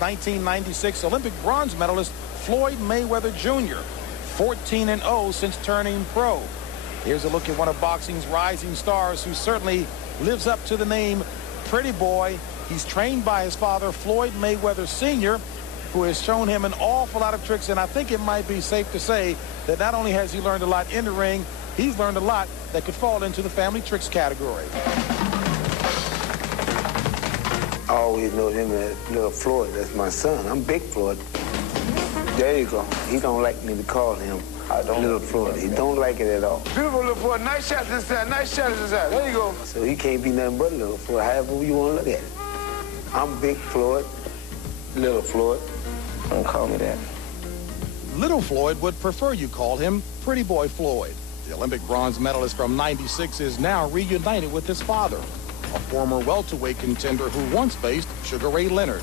1996 Olympic bronze medalist Floyd Mayweather Jr., 14-0 since turning pro. Here's a look at one of boxing's rising stars who certainly lives up to the name Pretty Boy. He's trained by his father, Floyd Mayweather Sr., who has shown him an awful lot of tricks, and I think it might be safe to say that not only has he learned a lot in the ring, he's learned a lot that could fall into the family tricks category. I always know him as Little Floyd. That's my son. I'm Big Floyd. There you go. He don't like me to call him Little Floyd. He don't like it at all. Beautiful, Little Floyd. Nice shots inside. Nice shots inside. There you go. So he can't be nothing but Little Floyd, however you want to look at it. I'm Big Floyd, Little Floyd. Don't call me that. Little Floyd would prefer you call him Pretty Boy Floyd. The Olympic bronze medalist from '96 is now reunited with his father, a former welterweight contender who once faced Sugar Ray Leonard.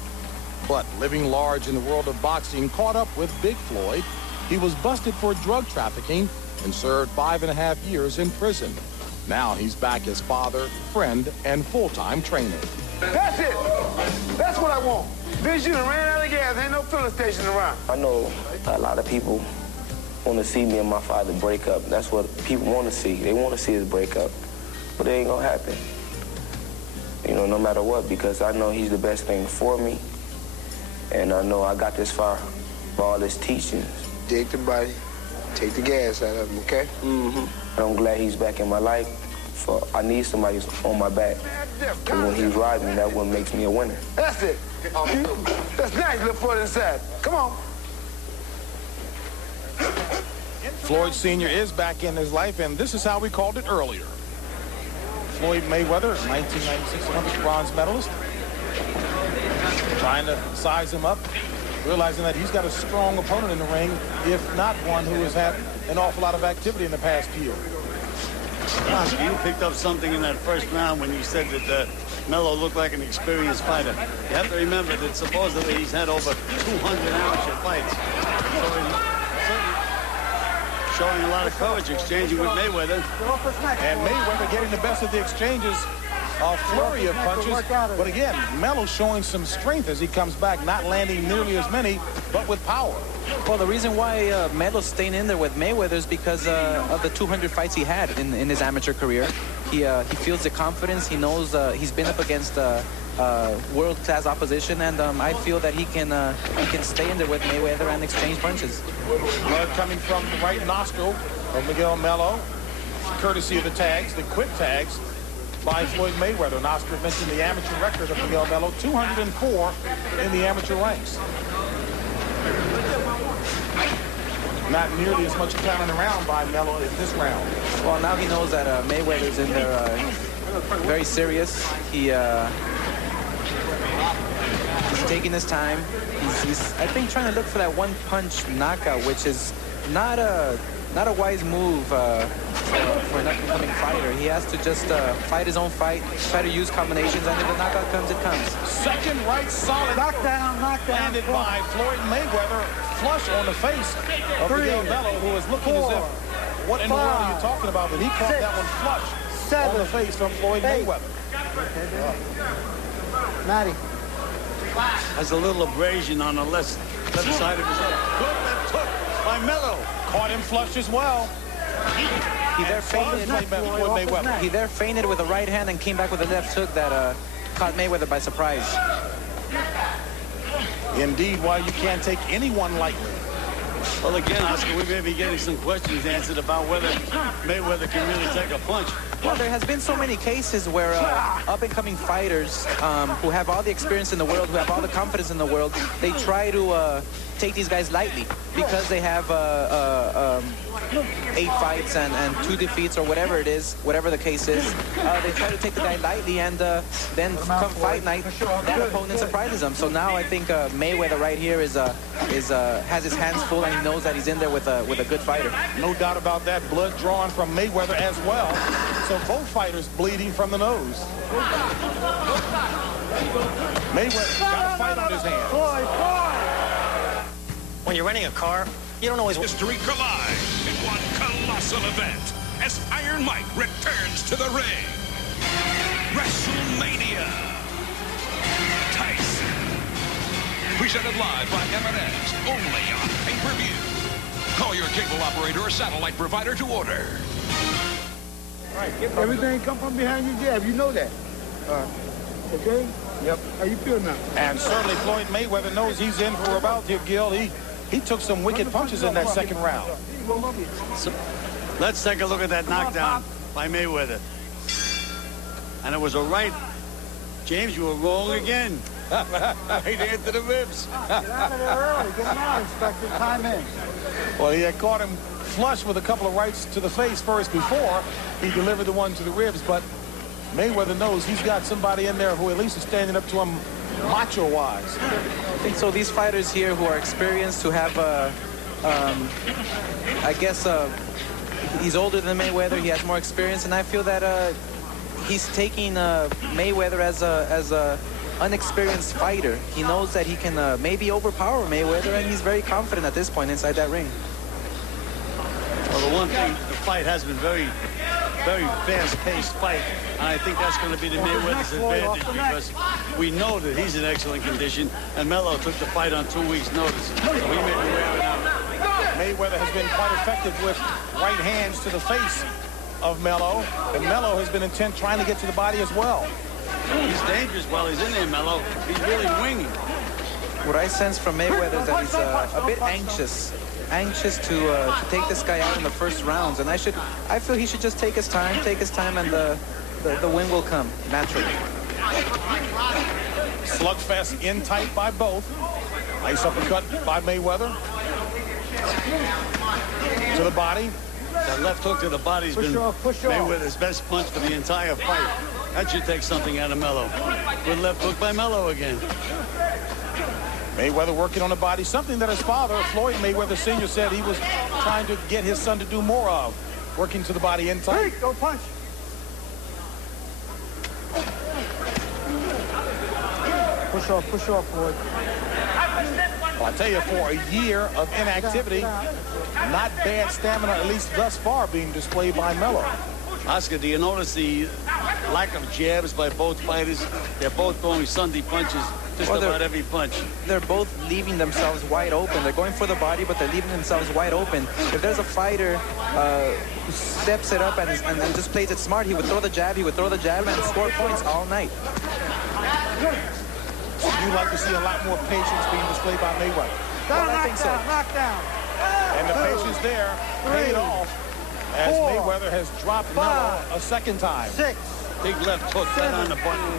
But living large in the world of boxing caught up with Big Floyd. He was busted for drug trafficking and served 5.5 years in prison. Now he's back as father, friend, and full-time trainer. That's it. That's what I want. Bitch, you done ran out of gas. Ain't no filling station around. I know a lot of people want to see me and my father break up. That's what people want to see. They want to see us break up. But it ain't going to happen. You know, no matter what, because I know he's the best thing for me. And I know I got this far by all his teachings. Dig the body, take the gas out of him, okay? Mm-hmm. I'm glad he's back in my life. So I need somebody who's on my back. Because when he's riding me, that's what makes me a winner. That's it. That's nice, Little Floyd inside. Come on. Floyd Sr. is back in his life, and this is how we called it earlier. Floyd Mayweather, 1996 Olympic bronze medalist. Trying to size him up, realizing that he's got a strong opponent in the ring, if not one who has had an awful lot of activity in the past year. You picked up something in that first round when you said that Melo looked like an experienced fighter. You have to remember that supposedly he's had over 200 amateur fights. So he's certainly showing a lot of courage, exchanging with Mayweather. And Mayweather getting the best of the exchanges, a flurry of punches. But again, Melo showing some strength as he comes back, not landing nearly as many, but with power. Well, the reason why Melo's staying in there with Mayweather is because of the 200 fights he had in his amateur career. He feels the confidence. He knows he's been up against world-class opposition, and I feel that he can stay in there with Mayweather and exchange punches. Blood coming from the right nostril of Miguel Melo, courtesy of the tags, the quick tags by Floyd Mayweather. And Oscar mentioned the amateur record of Miguel Melo, 204 in the amateur ranks. Not nearly as much talent around by Melo in this round. Well, now he knows that Mayweather's in there very serious. He's taking his time. He's I think, trying to look for that one-punch knockout, which is not a wise move for an up-and-coming fighter. He has to just fight his own fight, try to use combinations, and if the knockout comes, it comes. Second right solid. Knockdown. Landed by Floyd Mayweather, flush on the face of Miguel Melo, who is looking as if, what in the world are you talking about? But he caught that one flush on the face from Floyd Mayweather. Matty. Has a little abrasion on the left side of his head. Good left hook by Melo. Caught him flush as well. He there feinted with a right hand and came back with a left hook that caught Mayweather by surprise. Indeed, why you can't take anyone lightly. Well, again, Oscar, we may be getting some questions answered about whether Mayweather can really take a punch. Well, there has been so many cases where up-and-coming fighters who have all the experience in the world, who have all the confidence in the world, they try to take these guys lightly because they have 8 fights and 2 defeats or whatever it is, whatever the case is. They try to take the guy lightly, and then come fight night, that opponent surprises them. So now I think Mayweather right here has his hands full, and he knows that he's in there with a good fighter. No doubt about that. Blood drawn from Mayweather as well. So both fighters bleeding from the nose. Mayweather got a fight on his hands. When you're renting a car, you don't always... History collide in one colossal event as Iron Mike returns to the ring. WrestleMania. Tyson Presented live by M&M's, only on pay-per-view. Call your cable operator or satellite provider to order. Everything come from behind your jab. You know that. Okay? Yep. How you feel now? And certainly Floyd Mayweather knows he's in for a bout here, Gil. He took some wicked punches in that second round. So, let's take a look at that knockdown by Mayweather. And it was a right. James, you were wrong again. Right into the ribs. Get out of there early. Get him out, Inspector. Time in. Well, he had caught him flush with a couple of rights to the face first before he delivered the one to the ribs, but Mayweather knows he's got somebody in there who at least is standing up to him macho-wise. I think so. These fighters here who are experienced, who have, I guess, he's older than Mayweather. He has more experience, and I feel that he's taking Mayweather as a unexperienced fighter. He knows that he can maybe overpower Mayweather, and he's very confident at this point inside that ring. Well, the one thing, the fight has been very fast-paced fight, and I think that's going to be the Mayweather's advantage because we know that he's in excellent condition, and Melo took the fight on 2 weeks' notice, so he may be wearing out. Mayweather has been quite effective with right hands to the face of Melo, and Melo has been intent trying to get to the body as well. He's dangerous while he's in there, Melo. He's really winging. What I sense from Mayweather is that he's a bit anxious to take this guy out in the first rounds, and I feel he should just take his time, and the win will come naturally. Slugfest in tight by both. Nice uppercut by Mayweather. To the body. That left hook to the body's been Mayweather's best punch for the entire fight. That should take something out of Melo. Good left hook by Melo again. Mayweather working on the body, something that his father, Floyd Mayweather Sr., said he was trying to get his son to do more of. Working to the body in tight. Go punch. Push off, Floyd. Well, I tell you, for a year of inactivity, not bad stamina, at least thus far, being displayed by Melo. Oscar, do you notice the lack of jabs by both fighters? They're both throwing Sunday punches, just about every punch. They're both leaving themselves wide open. They're going for the body, but they're leaving themselves wide open. If there's a fighter who steps it up and just plays it smart, he would throw the jab, and score points all night. You'd like to see a lot more patience being displayed by Mayweather. Well, I think so. Knockdown. And the patience there paid off as Mayweather has dropped Melo a second time. 6. Big left hook right on the button.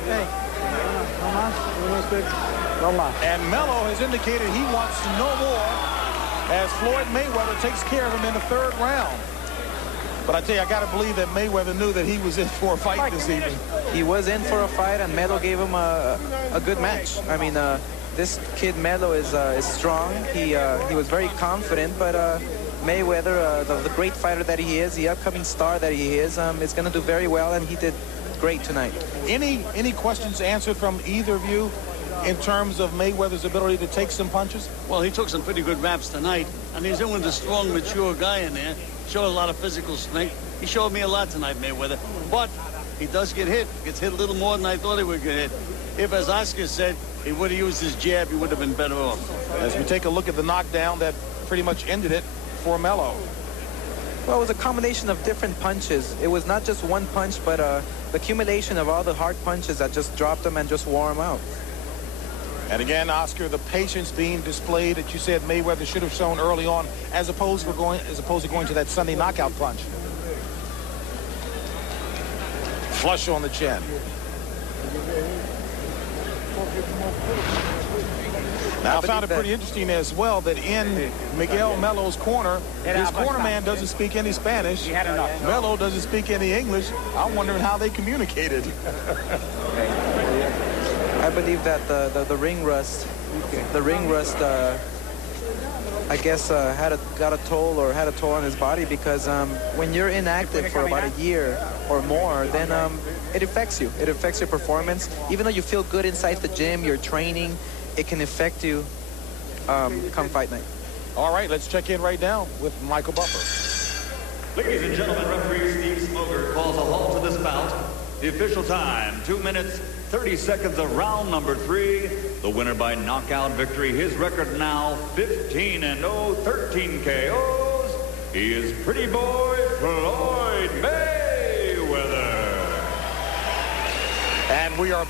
And Melo has indicated he wants to know more as Floyd Mayweather takes care of him in the third round. But I tell you, I got to believe that Mayweather knew that he was in for a fight this evening. He was in for a fight, and Melo gave him a good match. I mean, this kid Melo is strong. He was very confident, but Mayweather, the great fighter that he is, the upcoming star that he is going to do very well, and he did great tonight. Any questions answered from either of you in terms of Mayweather's ability to take some punches? Well, he took some pretty good raps tonight, and he's in with a strong, mature guy in there. Showed a lot of physical strength. He showed me a lot tonight, Mayweather. But he does get hit. Gets hit a little more than I thought he would get hit. If, as Oscar said, he would have used his jab, he would have been better off. As we take a look at the knockdown that pretty much ended it for Melo. Well, it was a combination of different punches. It was not just one punch, but the accumulation of all the hard punches that just dropped him and just wore him out. And again, Oscar, the patience being displayed that you said Mayweather should have shown early on, as opposed to going to that Sunday knockout punch. Flush on the chin. Now, I found it pretty interesting as well that in Miguel Melo's corner, his corner man doesn't speak any Spanish. Melo doesn't speak any English. I'm wondering how they communicated. I believe that the ring rust, I guess got a toll on his body, because when you're inactive for about a year or more, then it affects you. It affects your performance. Even though you feel good inside the gym, you're training, it can affect you come fight night. All right, let's check in right now with Michael Buffer. Ladies and gentlemen, referee Steve Smoker calls a halt to this bout The official time, 2 minutes, 30 seconds of round number 3. The winner by knockout victory. His record now 15-0, 13 KOs. He is Pretty Boy Floyd Mayweather. And we are